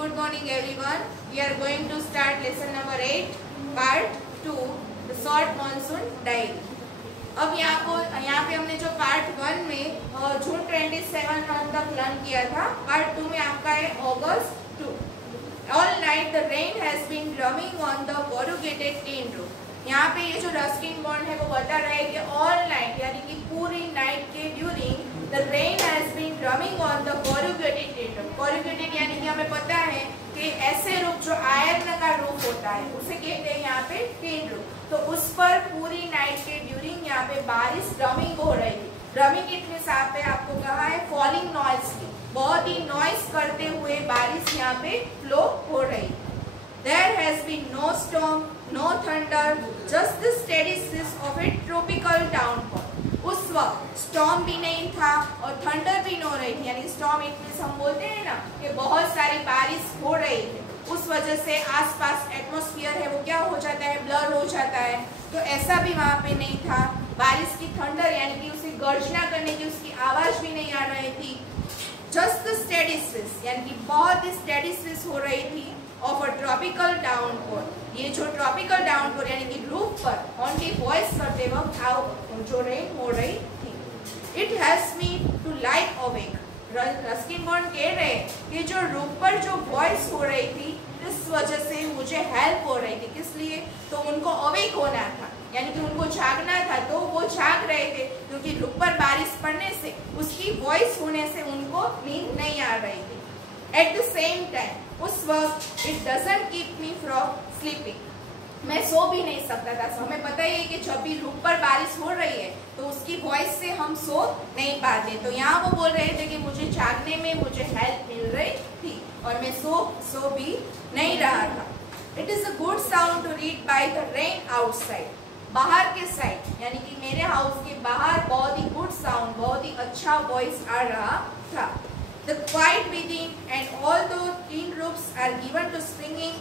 good morning everyone. We are going to start lesson number 8 part 2 the short monsoon diary. अब यहाँ पे हमने जो पार्ट 1 में जून 27 तक लर्न किया था, पार्ट 2 में आपका है अगस्त 2. All night the rain has been drumming on the corrugated tin roof. यहाँ पे ये जो रस्किन बॉन्ड है वो बता रहा है कि ऑल नाइट यानी कि पूरी नाइट के during the rain has been drumming on the corrugated tin roof. Corrugated यानी कि हमें पता है कि ऐसे रूफ जो आयरन का रूफ होता है उसे कहते हैं यहाँ पे टिन रूफ. तो उस पर पूरी नाइट के ड्यूरिंग यहाँ पे बारिश ड्रमिंग हो रही थी. ड्रमिंग इतने साफ पे आपको कहा है फॉलिंग नॉइज की, बहुत ही नॉइज करते हुए बारिश यहाँ पे फ्लो हो रही थी. There has been no storm, no thunder, just the steady swish of a tropical downpour. उस वक्त स्टॉर्म भी नहीं था और थंडर भी नहीं हो रही थी. यानी स्टॉर्म इट मींस हम बोलते हैं ना कि बहुत सारी बारिश हो रही है, उस वजह से आसपास एटमॉस्फेयर है वो क्या हो जाता है, ब्लर हो जाता है. तो ऐसा भी वहाँ पे नहीं था. बारिश की थंडर यानी कि उसे गर्जना करने की उसकी आवाज भी नहीं आ रही थी. जस्ट द स्टेडी स्विश यानी कि बहुत ही स्टेडी स्विश हो रही थी ऑफ अ ट्रॉपिकल डाउनपोर. ये जो ट्रॉपिकल डाउनपोर यानी कि रूफ पर ऑन दी वॉइस करते वक्त जो रेन हो रही थी. It has me to like awake. Ruskin Bond कह रहे हैं कि जो रूफ पर जो वॉइस हो रही थी इस वजह से मुझे हेल्प हो रही थी. किस लिए? तो उनको अवेक होना था यानी कि उनको जागना था. तो वो जाग रहे थे क्योंकि रूफ पर बारिश पड़ने से उसकी वॉइस होने से उनको नींद नहीं आ रही थी. एट द सेम टाइम उस वक्त it doesn't keep me from sleeping. मैं सो भी नहीं सकता था. हमें पता ही है कि जब भी रूफ पर बारिश हो रही है तो उसकी वॉइस से हम सो नहीं पाते. तो यहाँ वो बोल रहे थे कि मुझे जागने में मुझे हेल्प मिल रही थी और मैं सो भी नहीं रहा था. It is a good sound to read by the rain outside. बाहर के साइड यानी कि मेरे हाउस के बाहर बहुत ही गुड साउंड, बहुत ही अच्छा वॉइस आ रहा था. The quiet within and all the tin roofs are given to springing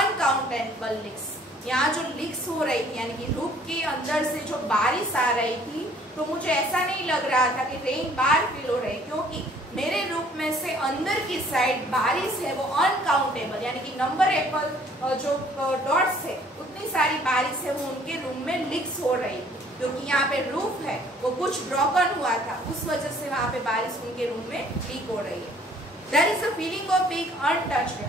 uncountable leaks. यहाँ जो लीक्स हो रही थी यानी कि रूफ के अंदर से जो बारिश आ रही थी तो मुझे ऐसा नहीं लग रहा था कि रेन बाहर फील हो रही, क्योंकि मेरे रूफ में से अंदर की साइड बारिश है वो अनकाउंटेबल यानी कि नंबरेबल जो डॉट्स है उतनी सारी बारिश है वो उनके रूम में लीक्स हो रही थी. क्योंकि यहाँ पे रूफ है वो कुछ ब्रोकन हुआ था, उस वजह से वहाँ पे बारिश उनके रूम में लीक हो रही है. There is a feeling of being untouched.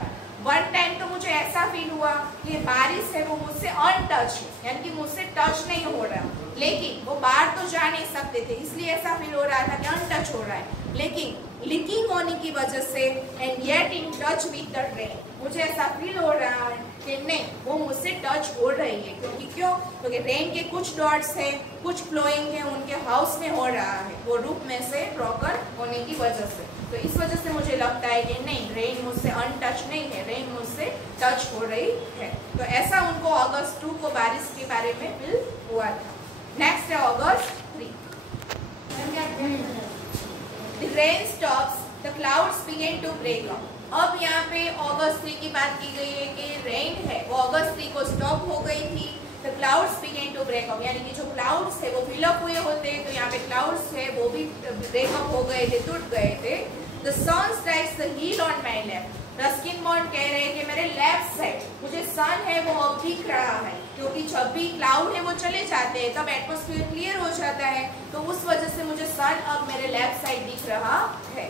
One time तो मुझे ऐसा फील हुआ कि बारिश है वो मुझसे अनटच है यानी कि मुझसे टच नहीं हो रहा. लेकिन वो बाहर तो जा नहीं सकते थे इसलिए ऐसा फील हो रहा था कि अनटच हो रहा है. लेकिन लीकिंग होने की वजह से and yet in touch with the rain मुझे ऐसा फील हो रहा है कि नहीं वो मुझसे टच हो रही है. क्योंकि क्यों? क्योंकि रेन के कुछ डॉट्स है, कुछ फ्लोइंग है उनके हाउस में हो रहा है वो रूफ में से ब्रोकन होने की वजह से. तो इस वजह से मुझे लगता है कि नहीं रेन मुझसे अनटच नहीं है, रेन मुझसे टच हो रही है. तो ऐसा उनको अगस्त 2 को बारिश के बारे में फील हुआ था. नेक्स्ट है अगस्त 3. The rain stops, the clouds begin to break up. अब यहाँ पे अगस्त 3 की बात की गई है कि रेन है वो अगस्त 3 को स्टॉप हो गई थी. The clouds begin to break up यानी कि जो क्लाउड्स है वो फिलअप हुए होते हैं. तो यहाँ पे क्लाउड्स है वो भी ब्रेकअप हो गए थे, टूट गए थे. The sun strikes the hill on my left. Ruskin Bond कह रहे हैं कि मेरे लेफ्ट साइड मुझे सन है वो अब दिख रहा है. क्योंकि जब भी क्लाउड है वो चले जाते हैं तब एटमॉस्फेयर क्लियर हो जाता है, तो उस वजह से मुझे सन अब मेरे लेफ्ट साइड दिख रहा है.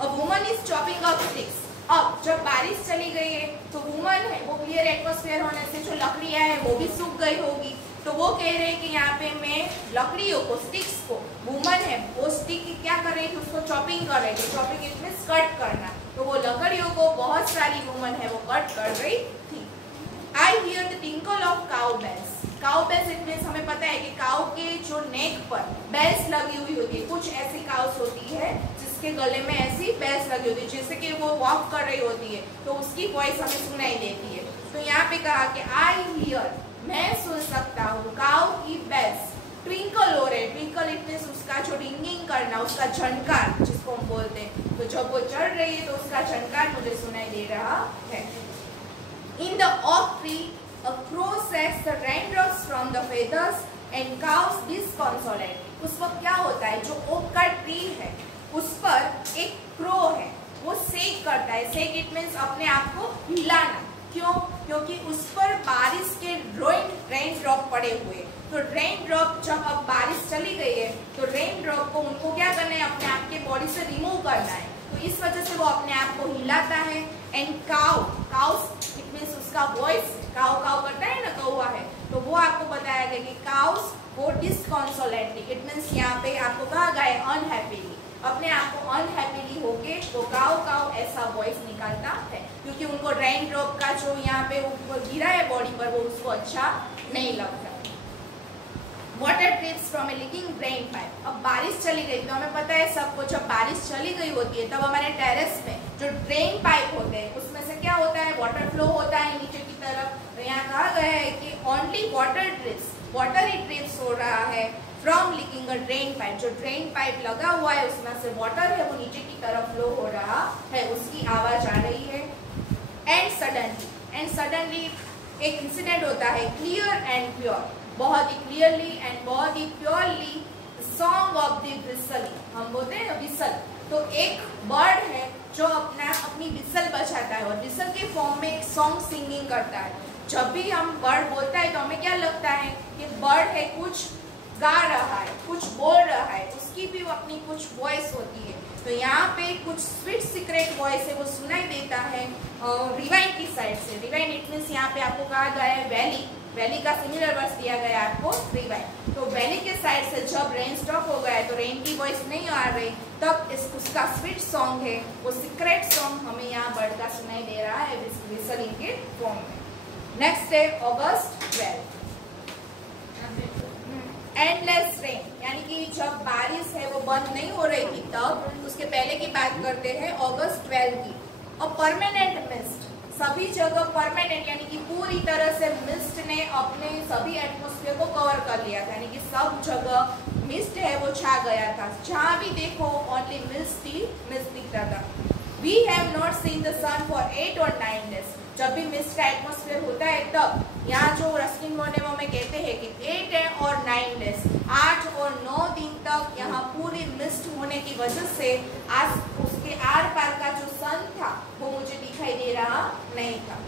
A woman is chopping up sticks. अब जब बारिश चली गई है तो वुमन है वो क्लियर एटमॉस्फेयर होने से जो लकड़ियां हैं वो भी सूख गई होगी. तो वो कह रहे हैं कि यहाँ पे मैं लकड़ियों को, स्टिक्स को, वुमन है वो स्टिक की क्या कर रही थी, उसको चॉपिंग कर रही थी. चॉपिंग इट मींस कट करना. तो वो लकड़ियों को बहुत सारी वुमन है वो कट कर रही थी. I hear the tinkle of cow bells. Cow bells it means हमें पता है कि काउ के जो नेक पर बेल्स लगी हुई होती है. कुछ ऐसी काउस होती है जिसके गले में ऐसी बेल्स लगी होती है, जैसे कि वो वॉक कर रही होती है तो उसकी वॉइस हमें सुनाई देती है. तो यहाँ पे कहा कि आई हियर मैं सुन सकता हूँ काउ की बेल्स ट्विंकल हो रहे. ट्विंकल इट मींस उसका जो रिंगिंग करना, उसका झनकार जिसको हम बोलते हैं. तो जब वो चढ़ रही है तो उसका झनकार मुझे सुनाई दे रहा है. In the oak tree a crow sets the raindrops from the feathers and cows disconsolate. उस वक्त क्या होता है, जो ओक का ट्री है उस पर एक क्रो है वो सेक करता है। सेक इट मीन्स अपने आप को हिलाना। क्यों? क्योंकि उस पर बारिश के रेन ड्रॉप पड़े हुए। तो रेन ड्रॉप जब अब बारिश चली गई है तो रेन ड्रॉप को उनको क्या करना है, अपने आप के बॉडी से रिमूव करना है। तो इस वजह से वो अपने आप को हिलाता है। एंड काउस इट मीन्स उसका वॉइस काउ काउ करता है ना, कौवा है, तो वो आपको बताया गया कि काउस वो डिसकॉन्सोलेटली इट मीन्स यहाँ पे आपको कहा गया है अनहैप्पीली, अपने आप को अनहैप्पीली होके तो काउ काउ ऐसा वॉइस निकालता है, क्योंकि उनको रेन ड्रॉप का जो यहाँ पे ऊपर गिरा है बॉडी पर वो उसको अच्छा नहीं लगता। Water drips from A leaking drain pipe. अब बारिश चली गई तो हमें पता है सबको, जब बारिश चली गई होती है तब हमारे टेरेस में जो ड्रेन पाइप होते हैं उसमें से क्या होता है, वाटर फ्लो होता है नीचे की तरफ। तो यहाँ कहा गया है कि ओनली वाटर ही ड्रिप्स हो रहा है from leaking a drain pipe. जो ड्रेन पाइप लगा हुआ है उसमें से वाटर है वो नीचे की तरफ फ्लो हो रहा है, उसकी आवाज आ रही है। एंड सडनली एक इंसिडेंट होता है, क्लियर एंड प्योर, बहुत ही क्लियरली एंड बहुत ही purely song of the whistle, हम बोलते हैं ना विसल। तो एक बर्ड है जो अपनी विसल बजाता है और विसल के फॉर्म में एक सॉन्ग सिंगिंग करता है। जब भी हम बर्ड बोलता है तो हमें क्या लगता है कि बर्ड है कुछ गा रहा है, कुछ बोल रहा है, उसकी भी अपनी कुछ वॉइस होती है। तो यहाँ पे कुछ स्वीट सीक्रेट वॉइस है वो सुनाई देता है रिवाइन की साइड से। रिवाइन इट मीन्स यहाँ पे आपको कहा गया है वैली का सिमिलर वर्ड दिया गया है आपको रिवाइन। तो वैली के साइड से जब रेन स्टॉप हो गया है तो रेन की वॉइस नहीं आ रही, तब उसका स्वीट सॉन्ग है वो सीक्रेट सॉन्ग हमें यहाँ बर्ड का सुनाई दे रहा है विसलिंग के फॉर्म में। नेक्स्ट है August 12, एंडलेस रेन, यानी कि जब बारिश है वो बंद नहीं हो रही थी तब, उसके पहले की बात करते हैं August 12 की। और परमानेंट मिस्ट, सभी जगह परमानेंट यानी कि पूरी तरह से मिस्ट ने अपने सभी एटमॉस्फेयर को कवर कर लिया था, यानी कि सब जगह मिस्ट है वो छा गया था। जहाँ भी देखो ओनली मिस्ट ही मिस्ट दिखता था। We have not seen the sun for 8 or 9 days। जब भी मिस्ट का एटमॉस्फेयर होता है तब यहाँ जो रस्किन मोनेमो में कहते हैं कि 8 और 9 डेज, 8 और 9 दिन तक यहाँ पूरी मिस्ट होने की वजह से आज उसके आर पार का जो सन था वो मुझे दिखाई दे रहा नहीं था।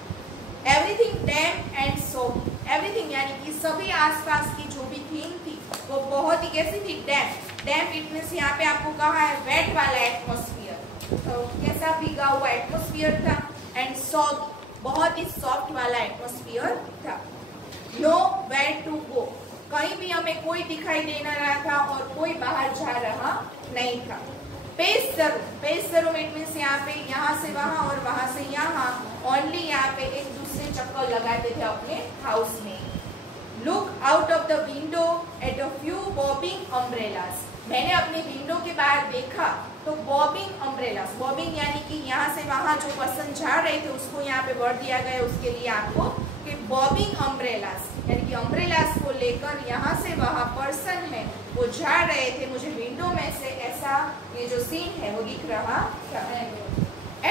एवरीथिंग डैम्प एंड सोगी, एवरीथिंग यानी कि सभी आसपास की जो भी थीम थी वो बहुत ही कैसी थी, डैम्प इट मीन्स यहाँ पे आपको कहा है वेट वाला एटमॉस्फेयर, तो कैसा भीगा हुआ एटमॉस्फेयर था। एंड सॉगी बहुत ही सॉफ्ट वाला एटमॉस्फेयर था। नो वेयर टू गो, कहीं भी हमें कोई दिखाई दे ना रहा था और कोई बाहर जा रहा नहीं था। Pace the room it means यहाँ पे यहाँ से वहाँ और वहाँ से यहाँ ओनली यहाँ पे एक दूसरे चक्कर लगाते थे अपने हाउस में। Look out of the window at a few bobbing umbrellas, मैंने अपने विंडो के बाहर देखा तो बॉबिंग अम्ब्रेलास, बॉबिंग यानी कि यहाँ से वहाँ जो पर्सन जा रहे थे उसको यहाँ पे वर्ड दिया गया है उसके लिए आपको कि बॉबिंग अम्ब्रेलास, यानी कि अम्ब्रेलास को लेकर यहाँ से वहाँ पर्सन है वो जा रहे थे। मुझे विंडो में से ऐसा ये जो सीन है वो दिख रहा है।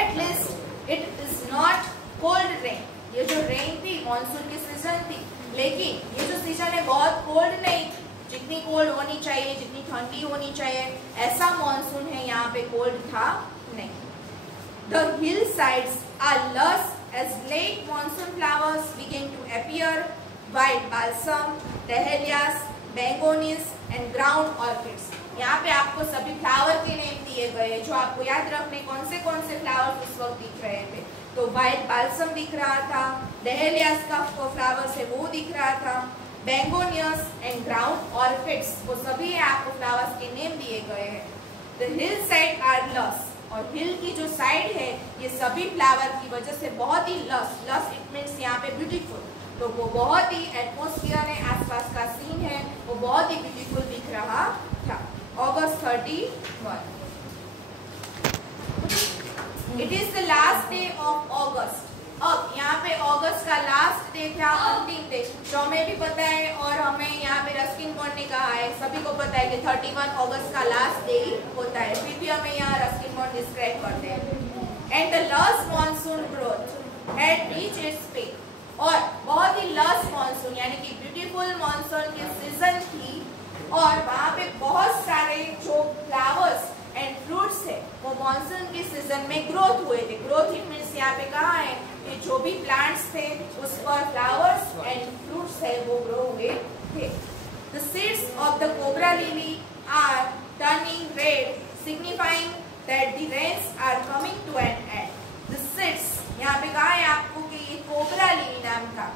At least it is not cold rain, ये जो रेन थी मानसून की सीजन थी, लेकिन ये जो सीजन है बहुत कोल्ड नहीं थी, जितनी कोल्ड होनी चाहिए, जितनी ठंडी होनी चाहिए ऐसा मॉनसून है यहाँ पे कोल्ड था नहीं। The hillsides are lush as late monsoon flowers begin to appear, white balsam, dahlias, begonias and ground orchids। यहाँ पे आपको सभी फ्लावर के नेम दिए गए जो आपको याद रखने कौन से फ्लावर्स उस वक्त दिख रहे थे। तो व्हाइट बाल्सम दिख रहा था, डहेलियास का फ्लावर्स है वो दिख रहा था, बेंगोनियस एंड ग्राउंड ऑर्किड्स वो सभी आपको फ्लावर्स के नेम दिए गए हैं। द हिल साइड आर लस, और हिल की जो साइड है ये सभी फ्लावर की वजह से बहुत ही लस इट मीन्स यहाँ पे ब्यूटीफुल, तो वो बहुत ही एटमॉस्फेयर है आसपास का सीन है वो बहुत ही ब्यूटीफुल दिख रहा था। August 31, it is the last day of अगस्त। अब यहाँ पे अगस्त का लास्ट डे था, अंतिम डे, जो हमें भी पता है और हमें यहाँ पे रस्किन बॉन्ड ने कहा है, सभी को पता है कि 31 अगस्त का लास्ट डे ही होता है, फिर भी हमें यहाँ रस्किन बॉन्ड डिस्क्राइब करते हैं। एंड द लस monsoon growth had reached its peak, और बहुत ही लस मॉनसून यानी कि ब्यूटीफुल मॉनसून की सीजन थी और वहाँ पे बहुत सारे जो फ्लावर्स एंड फ्रूट्स है वो मॉनसून के सीजन में ग्रोथ हुए थे। ग्रोथ इट मीन्स यहाँ पे कहा है कि जो भी प्लांट्स थे उस पर फ्लावर्स एंड फ्रूट्स है वो ग्रो हुए थे। The seeds of the cobra lily are turning red, signifying that the rains are coming to an end. The seeds यहाँ पे कहा है आपको कि ये कोबरा लिली नाम का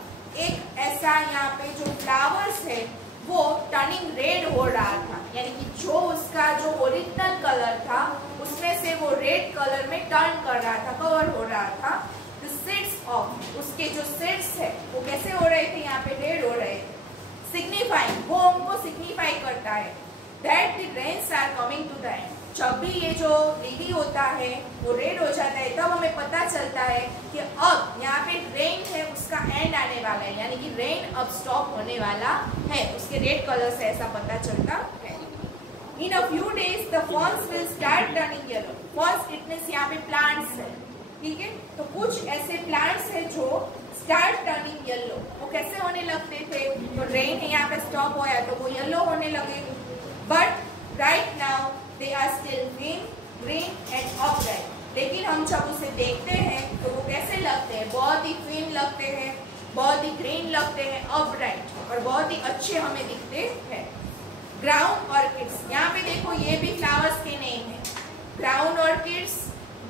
एक ऐसा यहाँ पे जो फ्लावर्स है वो टर्निंग रेड हो रहा था, यानी कि जो उसका जो ओरिजिनल कलर था उसमें से वो रेड कलर में टर्न कर रहा था, कवर हो रहा था। The seeds of उसके जो seeds है वो कैसे हो रहे थे, यहाँ पे रेड हो रहे थे। सिग्निफाइंग वो हमको सिग्निफाई करता है that the rains are coming to the end. जब भी ये जो लिली होता है वो रेड हो जाता है तब हमें पता चलता है कि अब यहाँ पे रेन है उसका एंड आने वाला है, यानी कि रेन अब स्टॉप होने वाला है। उसके रेड कलर से ऐसा पता चलता है। In a few days the farms will start turning yellow. Farms it means यहाँ पे प्लांट्स है, ठीक है। तो कुछ ऐसे प्लांट्स है जो स्टार्ट टर्निंग येलो। वो कैसे होने लगते थे, तो रेन यहाँ पे स्टॉप होया तो वो येलो होने लगे। But right now they are still green and upright. लेकिन हम जब उसे देखते हैं तो वो कैसे लगते हैं, बहुत ही ग्रीन लगते हैं, बहुत ही ग्रीन लगते हैं, अपराइट और बहुत ही अच्छे हमें दिखते हैं। ग्राउंड ऑर्किड्स, यहाँ पे देखो ये भी फ्लावर्स के नेम है। ग्राउंड ऑर्किड्स,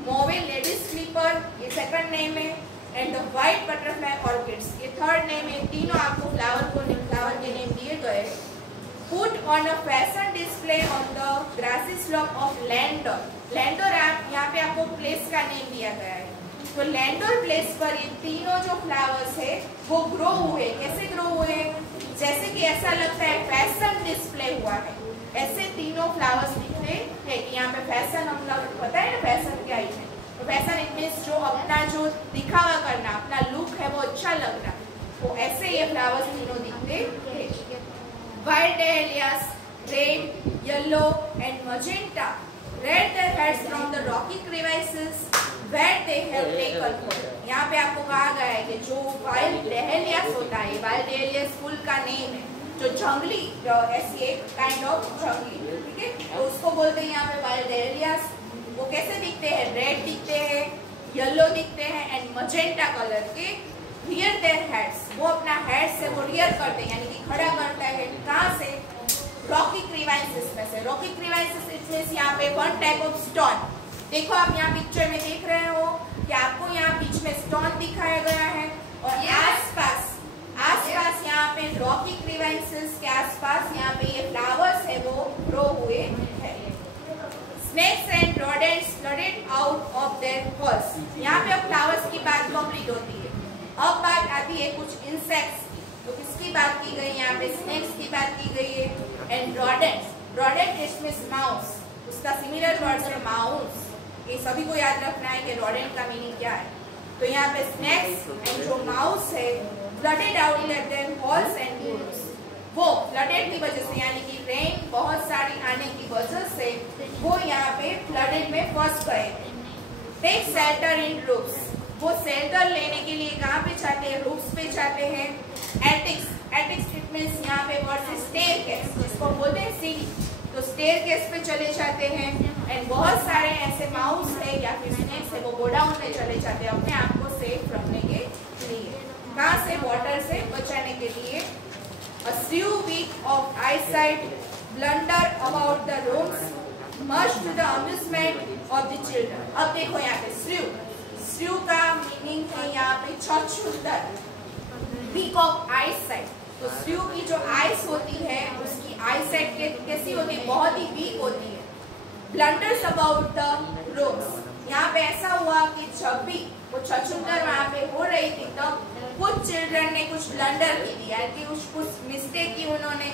मोवे लेडीज स्लीपर ये सेकंड नेम है, and the white butterfly orchids ये थर्ड नेम है। तीनों आपको फ्लावर के नेम दिए गए। Put on a fashion display on the grassy slope of Landor। Landor यहाँ पे आपको प्लेस का नेम दिया गया है। तो लैंडोर प्लेस पर ये तीनों जो फ्लावर्स है वो ग्रो हुए। कैसे ग्रो हुए, जैसे कि ऐसा लगता है फैशन डिस्प्ले हुआ है, ऐसे तीनों फ्लावर्स दिखते हैं कि यहाँ पे फैशन, हम लोग पता है ना फैशन क्या है। तो फैशन इट मीन्स जो अपना जो दिखावा करना, अपना लुक है वो अच्छा लगना, तो ऐसे ये फ्लावर्स तीनों दिखते हैं। Wild dahlias, red, yellow and magenta, read their heads from the rocky crevices where they have taken hold। यहाँ पे आपको कहा गया है कि जो वाइल्ड डेहलियास होता है, वाइल्ड डेहलियास फूल का नेम है, जो जंगली ऐसी एक काइंड ऑफ जंगली, ठीक है, तो उसको बोलते हैं यहाँ पे वाइल्ड डेहलियास। वो कैसे दिखते हैं, रेड दिखते हैं, येलो दिखते हैं एंड मजेंटा कलर के। रियर देयर हेड्स, वो अपना हेड से वो रियर करते हैं, यानी कि खड़ा करता है। कहाँ से, रॉकी क्रीवाइसेस में से। रॉकी क्रीवाइसेस इट मींस यहाँ पे वन टाइप ऑफ स्टोन। देखो आप यहाँ पिक्चर में देख रहे हो कि आपको यहाँ बीच में स्टोन दिखाया गया है और आसपास यहाँ पे रॉकी क्रीवाइसेस के आसपास यहाँ पे ये फ्लावर्स है वो ग्रो हुए हैं। Snakes and rodents flooded out of their holes। यहाँ पे अब फ्लावर्स की बात कंप्लीट होती है। अब बात आती है कुछ इंसेक्ट्स की। तो किसकी बात की गई, यहाँ पे स्नेक्स की बात की गई है। And rodents, rodent it means mouse, उसका सिमिलर वर्ड है माउस। ये सभी को याद रखना है कि रोडेंट का मीनिंग क्या है। तो यहाँ पे स्नेक्स एंड जो माउस है flooded out at there holes and burrows। वो फ्लडेड की वजह से, यानी कि रेन बहुत सारी आने की वजह से वो यहाँ पे फ्लडेड में फंस गए। टेक शेल्टर इन रूफ्स, वो शेल्टर लेने के लिए कहाँ पे जाते हैं, रूफ्स पे जाते हैं। एटिक्स, एटिक्स इट मींस यहाँ पे वर्ड से स्टेयरकेस, जिसको बोलते हैं सीढ़ी, तो स्टेयरकेस पे चले जाते हैं। एंड बहुत सारे ऐसे माउस है या फिर स्नेक्स है वो गोडाउन में चले जाते हैं अपने आप को सेफ रखने के लिए। कहाँ से, वाटर से बचाने के लिए। A few weak of eyesight blunder about the rooms, much to the amusement of the children। अब देखो यहाँ पे स्ल्यू का मीनिंग है यहाँ पे छछूंदर, वीक ऑफ आईसाइट। तो स्ल्यू की जो आइस होती है उसकी आईसाइट कैसी होती है, बहुत ही वीक होती है। ब्लंडर्स अबाउट द रूम्स, यहाँ पे ऐसा हुआ कि जब भी वो छछूंदर वहाँ पे हो रही थी तब कुछ चिल्ड्रन ने कुछ ब्लंडर की दी, यानी कि कुछ मिस्टेक की उन्होंने।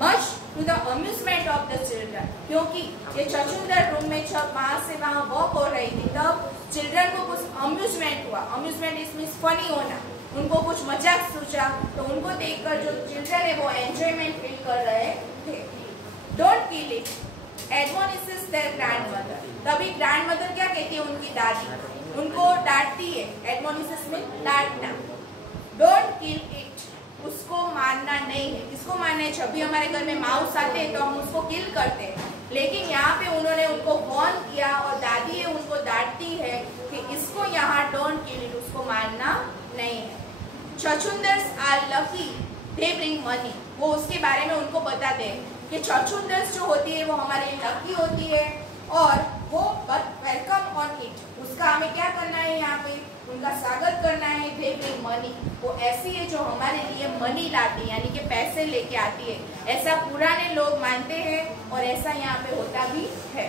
Much to the amusement of the children, क्योंकि ये छछूंदर रूम में जब वहाँ से वहाँ वॉक हो रही थी तब चिल्ड्रन को कुछ अम्यूजमेंट हुआ। अम्यूजमेंट इस मींस फनी होना, उनको कुछ मजाक सूझा, तो उनको देखकर जो चिल्ड्रन है वो एंजॉयमेंट फील कर रहे थे। Don't kill it, admonishes their grandmother. तभी ग्रैंडमदर क्या कहती है, उनकी दादी उनको डांटती है। एडमोनिशेस मींस डांटना। डोंट किल इट, उसको मारना नहीं है। किसको मारना है, जब भी हमारे घर में माउस आते हैं तो हम उसको किल करते हैं, लेकिन यहाँ पे उन्होंने उनको वार्न किया और दादी उनको डांटती है कि इसको यहाँ डोंट किल इट, उसको मारना नहीं है। छछूंदर्स are lucky they bring money, वो उसके बारे में उनको बताते हैं कि छछूंदर्स जो होती है वो हमारे लिए लकी होती है और वो वेलकम ऑन इट, उसका हमें क्या करना है, यहाँ पे उनका स्वागत करना है। दे ब्रिंग मनी, वो ऐसी है जो हमारे लिए मनी लाती है, यानी कि पैसे लेके आती है, ऐसा पुराने लोग मानते हैं और ऐसा यहाँ पे होता भी है।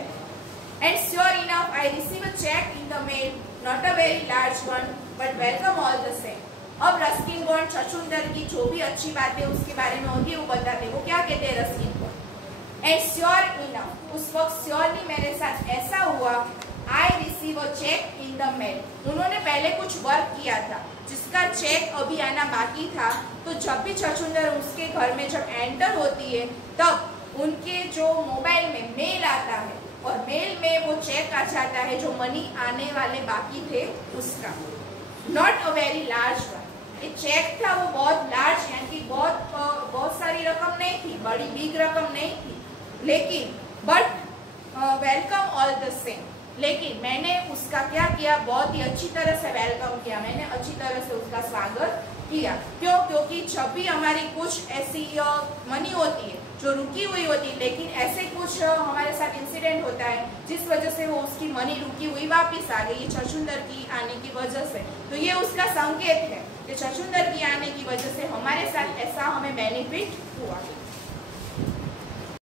And sure enough I receive a cheque in the mail, not a very large one but welcome all the same. अब रस्किन बॉन्ड छछूंदर की जो भी अच्छी बातें उसके बारे में होगी वो बताते, वो क्या कहते हैं Ruskin Bond. And sure enough, उस वक्त श्योरली मेरे साथ ऐसा हुआ, I receive a cheque in the mail, उन्होंने पहले कुछ वर्क किया था जिसका चेक अभी आना बाकी था, तो जब भी छछूंदर उसके घर में जब एंटर होती है तब उनके जो मोबाइल में मेल आता है और मेल में वो चेक आ जाता है जो मनी आने वाले बाकी थे उसका। Not a very large one, ये चेक था वो बहुत लार्ज, यानी कि बहुत सारी रकम नहीं थी, बड़ी बिग रकम नहीं थी, लेकिन but welcome all the same, लेकिन मैंने उसका क्या किया, बहुत ही अच्छी तरह से वेलकम किया, मैंने अच्छी तरह से उसका स्वागत किया। क्यों? क्योंकि जब भी हमारी कुछ ऐसी मनी होती है जो रुकी हुई होती है, लेकिन ऐसे कुछ हमारे साथ इंसिडेंट होता है जिस वजह से वो उसकी मनी रुकी हुई वापस आ गई छछूंदर की आने की वजह से, तो ये उसका संकेत है कि छछूंदर की आने की वजह से हमारे साथ ऐसा हमें बेनिफिट हुआ।